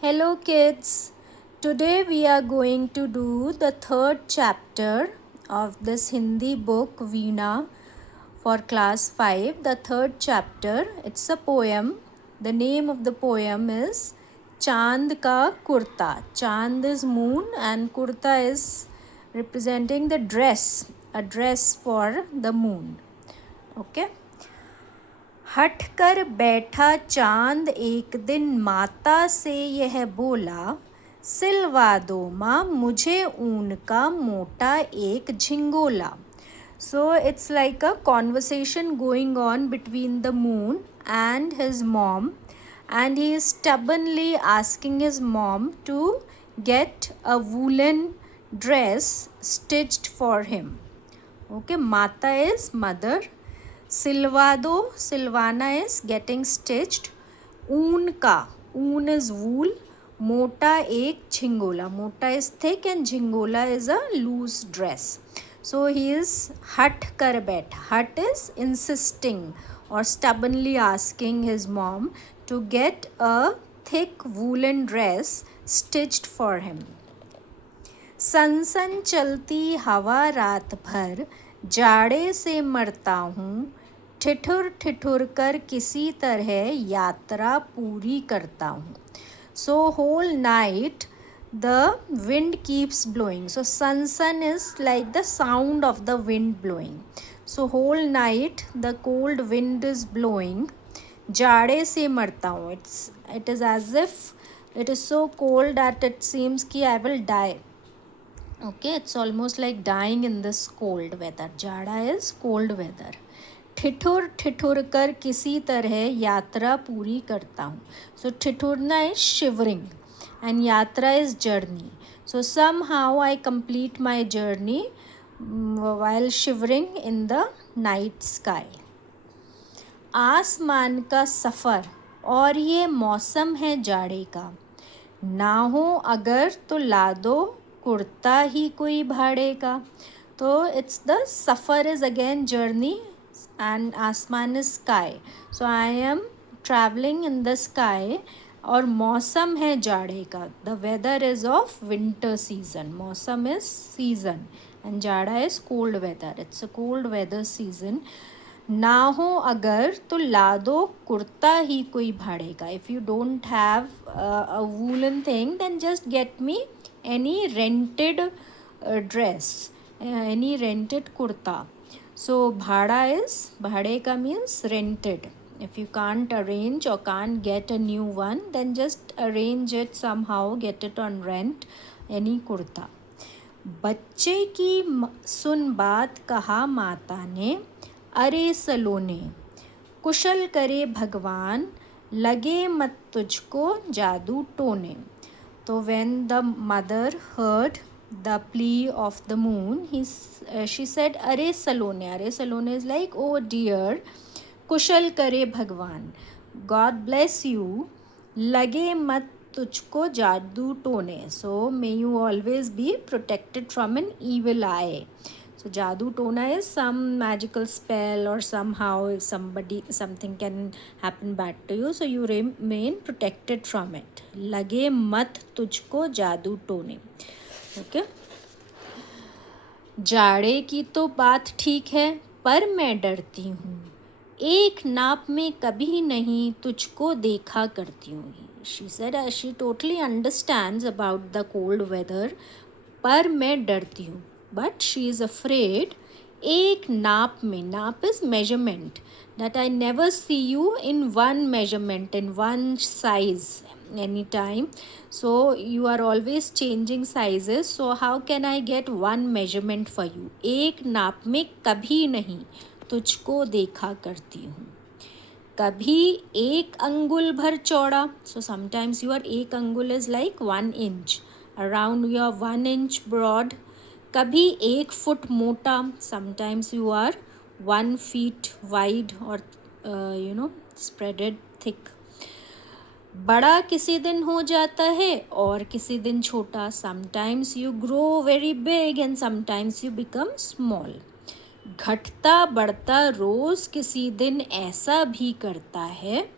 Hello kids. Today we are going to do the third chapter of this Hindi book Veena for class 5. The third chapter, it's a poem. The name of the poem is Chand Ka Kurta. Chand is moon and kurta is representing the dress, a dress for the moon. Okay. हट कर बैठा चांद एक दिन माता से यह बोला, सिलवा दो माँ मुझे ऊन का मोटा एक झिंगोला. So it's like a conversation going on between the moon and his mom, and he is stubbornly asking his mom to get a woolen dress stitched for him. Okay, Mata is mother. Silvado, silvana is getting stitched. Oon ka, oon is wool. Mota ek झिंगोला. Mota is thick and झिंगोला is a loose dress. So he is hut kar baitha. Hut is insisting or stubbornly asking his mom to get a thick woolen dress stitched for him. सन सन चलती हवा रात भर, जाड़े से मरता हूँ, ठिठुर ठिठुर कर किसी तरह यात्रा पूरी करता हूँ. So whole night the wind keeps blowing. So sun is like the sound of the wind blowing. So whole night the cold wind is blowing. जाड़े से मरता हूँ. It is as if it is so cold that it seems कि I will die. Okay, it's almost like dying in this cold weather. जाड़ा is cold weather. ठिठुर ठिठुर कर किसी तरह यात्रा पूरी करता हूँ. So ठिठुरना is shivering and yatra is journey. So somehow I complete my journey while shivering in the night sky. आसमान का सफ़र और ये मौसम है जाड़े का, ना हो अगर तो ला दो कुर्ता ही कोई भाड़े का. तो it's the suffer is again journey and आसमान is sky. So I am traveling in the sky और मौसम है जाड़े का. The weather is of winter season. मौसम is season and जाड़ा is cold weather. It's a cold weather season. ना हो अगर तो ला दो कुर्ता ही कोई भाड़े का. If you don't have a woolen thing, then just get me any rented dress, any rented kurta. So bhada is, bhade ka means rented. If you can't arrange or can't get a new one, then just arrange it somehow, get it on rent, any kurta. बच्चे की सुन बात कहा माता ने, अरे सलोने कुशल करे भगवान, लगे मत तुझको जादू टोने. तो when the mother heard the plea of the moon, she said, अरे सलोने. अरे सलोने is like, oh dear, कुशल करे भगवान, God bless you, लगे मत तुझको जादू टोने. So may you always be protected from an evil eye. So jadoo tona is some magical spell or somehow if something can happen bad to you, so you remain protected from it. Lage mat tujhko jadoo tone. Okay. जाड़े की तो बात ठीक है पर मैं डरती हूँ, एक नाप में कभी नहीं तुझको देखा करती हूँ. She said she totally understands about the cold weather, पर मैं डरती हूँ, but she is afraid. एक नाप में, नाप is measurement, that I never see you in one measurement, in one size anytime. So you are always changing sizes, so how can I get one measurement for you. एक नाप में कभी नहीं तुझको देखा करती हूँ, कभी एक अंगुल भर चौड़ा. So sometimes your एक अंगुल is like 1 inch, around your 1 inch broad. कभी 1 फुट मोटा, sometimes you are 1 feet wide or spreaded thick. बड़ा किसी दिन हो जाता है और किसी दिन छोटा. Sometimes you grow very big and sometimes you become small. घटता बढ़ता रोज़ किसी दिन ऐसा भी करता है,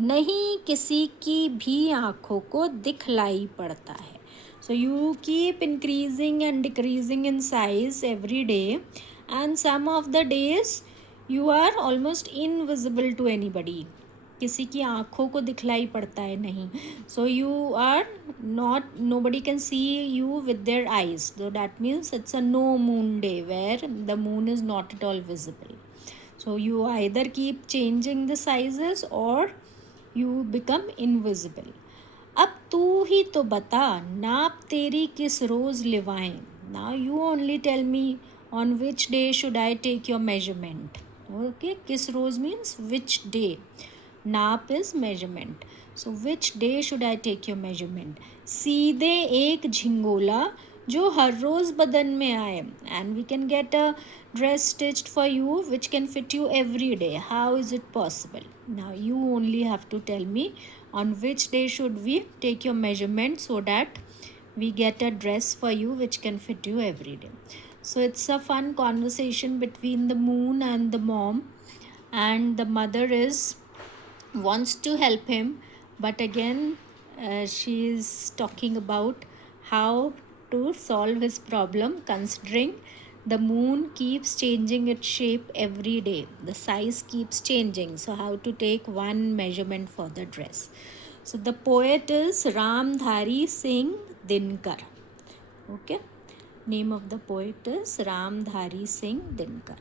नहीं किसी की भी आँखों को दिखलाई पड़ता है. So you keep increasing and decreasing in size every day, and some of the days you are almost invisible to anybody. किसी की आँखों को दिखलाई पड़ता है नहीं. So you are not, nobody can see you with their eyes. So that means it's a no moon day where the moon is not at all visible. So you either keep changing the sizes or you become invisible. अब तू ही तो बता नाप तेरी किस रोज़ लिवाएं. Now you only tell me on which day should I take your measurement. Okay, किस रोज़ means which day. नाप is measurement. So which day should I take your measurement. सीधे एक झिंगोला जो हर रोज़ बदन में आए. And we can get a dress stitched for you which can fit you every day. How is it possible? Now you only have to tell me on which day should we take your measurement so that we get a dress for you which can fit you every day. So it's a fun conversation between the moon and the mom, and the mother is wants to help him, but again she is talking about how to solve his problem, considering the moon keeps changing its shape every day, the size keeps changing, so how to take one measurement for the dress. So the poet is Ramdhari Singh Dinkar. Okay, name of the poet is Ramdhari Singh Dinkar.